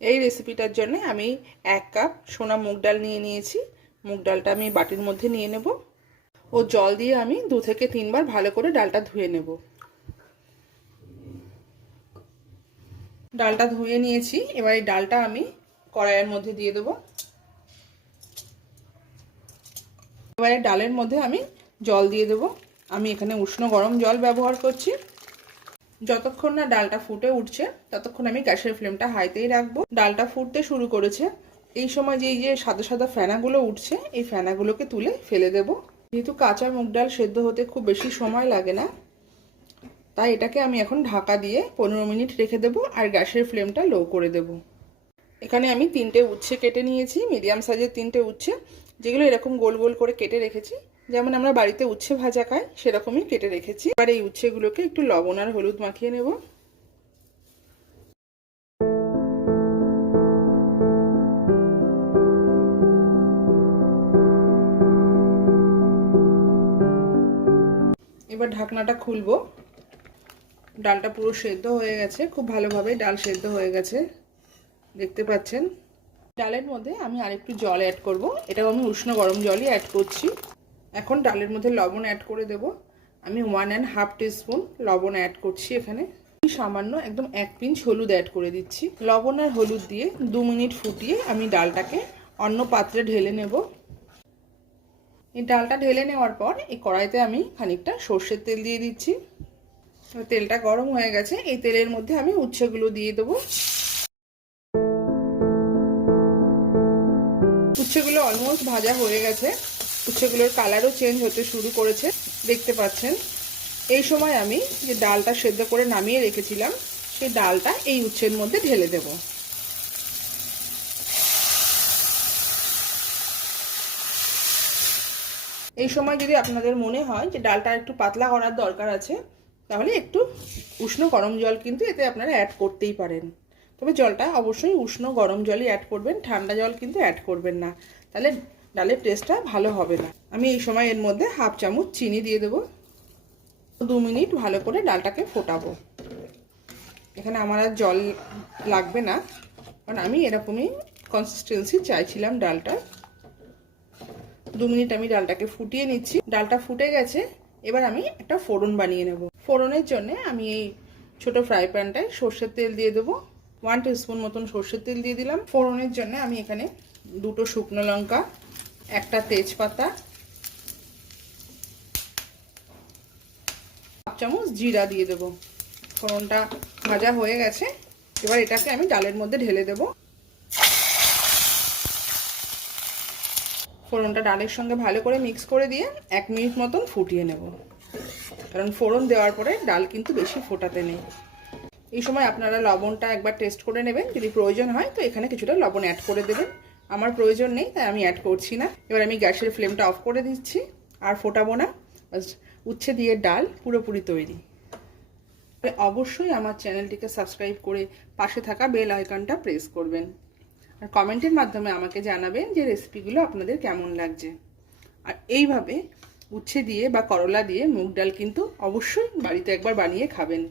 এই রেসিপিটার জন্য আমি 1 কাপ সোনা মুগ ডাল নিয়েছি। মুগ ডালটা আমি বাটির মধ্যে নিয়ে নেব ও জল দিয়ে আমি 2 থেকে 3 বার ভালো করে ডালটা ধুয়ে নেব। ডালটা ধুয়ে নিয়েছি। এবার এই ডালটা আমি কড়াইয়ের মধ্যে দিয়ে দেব। এবারে ডালের মধ্যে আমি জল দিয়ে দেব। আমি এখানে উষ্ণ গরম জল ব্যবহার করছি। যতক্ষণ না ডালটা ফুটে উঠছে ততক্ষণ আমি গ্যাসের ফ্লেমটা হাইতেই রাখবো। ডালটা ফুটতে শুরু করেছে, এই সময় যে সাদা সাদা ফেনাগুলো উঠছে এই ফেনাগুলোকে তুলে ফেলে দেব। যেহেতু কাঁচা মুগ ডাল সেদ্ধ হতে খুব বেশি সময় লাগে না, তাই এটাকে আমি এখন ঢাকা দিয়ে 15 মিনিট রেখে দেব আর গ্যাসের ফ্লেমটা লো করে দেব। এখানে আমি 3টে উচ্ছে কেটে নিয়েছি, মিডিয়াম সাইজের 3টে উচ্ছে, যেগুলো এরকম গোল গোল করে কেটে রেখেছি, যেমন আমরা বাড়িতে উচ্ছে ভাজা খাই সেরকমই কেটে রেখেছি। এবার এই উচ্ছেগুলোকে একটু লবণ আর হলুদ মাখিয়ে নেব। এবার ঢাকনাটা খুলবো। ডালটা পুরো সেদ্ধ হয়ে গেছে, খুব ভালোভাবে ডাল সেদ্ধ হয়ে গেছে, দেখতে পাচ্ছেন। ডালের মধ্যে আমি আরেকটু জল অ্যাড করব। এটাও আমি উষ্ণ গরম জলই অ্যাড করছি। এখন ডালের মধ্যে লবণ অ্যাড করে দেব। আমি 1.5 টিস্পুন লবণ অ্যাড করছি। এখানে সামান্য একদম 1 পিঞ্চ হলুদ অ্যাড করে দিচ্ছি। লবণ আর হলুদ দিয়ে 2 মিনিট ফুটিয়ে আমি ডালটাকে অন্য পাত্রে ঢেলে নেব। এই ডালটা ঢেলে নেওয়ার পর এই কড়াইতে আমি খানিকটা সর্ষের তেল দিয়ে দিচ্ছি। তেলটা গরম হয়ে গেছে, এই তেলের মধ্যে আমি উচ্ছেগুলো দিয়ে দেবো। উচ্ছেগুলো অলমোস্ট ভাজা হয়ে গেছে, উচ্ছেগুলোর কালারও চেঞ্জ হতে শুরু করেছে, দেখতে পাচ্ছেন। এই সময় আমি যে ডালটা সেদ্ধ করে নামিয়ে রেখেছিলাম সেই ডালটা এই উচ্ছের মধ্যে ঢেলে দেব। এই সময় যদি আপনাদের মনে হয় যে ডালটা একটু পাতলা করার দরকার আছে, তাহলে একটু উষ্ণ গরম জল কিন্তু এতে আপনারা অ্যাড করতেই পারেন। তবে জলটা অবশ্যই উষ্ণ গরম জলই অ্যাড করবেন, ঠান্ডা জল কিন্তু অ্যাড করবেন না, তাহলে ডালের টেস্টটা ভালো হবে না। আমি এই সময় এর মধ্যে 1/2 চামচ চিনি দিয়ে দেবো। 2 মিনিট ভালো করে ডালটাকে ফোটাবো। এখানে আমার আর জল লাগবে না, কারণ আমি এরকমই কনসিস্টেন্সি চাইছিলাম ডালটা। 2 মিনিট আমি ডালটাকে ফুটিয়ে নিচ্ছি। ডালটা ফুটে গেছে, এবার আমি একটা ফোড়ন বানিয়ে নেব। ফোড়নের জন্য আমি এই ছোট ফ্রাই প্যানটায় সর্ষের তেল দিয়ে দেবো। 1 টিস্পুন মতন সর্ষের তেল দিয়ে দিলাম। ফোড়নের জন্য আমি এখানে 2টো শুকনো লঙ্কা, একটা তেজপাতা, 1 চামচ জিরা দিয়ে দেবো। ফোড়নটা ভাজা হয়ে গেছে, এবার এটাকে আমি ডালের মধ্যে ঢেলে দেব। ফোড়নটা ডালের সঙ্গে ভালো করে মিক্স করে দিয়ে 1 মিনিট মতন ফুটিয়ে নেব, কারণ ফোড়ন দেওয়ার পরে ডাল কিন্তু বেশি ফোটাতে নেই। এই সময় আপনারা লবণটা একবার টেস্ট করে নেবেন, যদি প্রয়োজন হয় তো এখানে কিছুটা লবণ অ্যাড করে দেবেন। আমার প্রয়োজন নেই তাই আমি অ্যাড করছি না। এবার আমি গ্যাসের ফ্লেমটা অফ করে দিচ্ছি, আর ফোটাবো না। উচ্ছে দিয়ে ডাল পুরোপুরি তৈরি। অবশ্যই আমার চ্যানেলটিকে সাবস্ক্রাইব করে পাশে থাকা বেল আইকনটা প্রেস করবেন, আর কমেন্টের মাধ্যমে আমাকে জানাবেন যে রেসিপিগুলো আপনাদের কেমন লাগছে। আর এইভাবে উচ্ছে দিয়ে বা করলা দিয়ে মুগ ডাল কিন্তু অবশ্যই বাড়িতে একবার বানিয়ে খাবেন।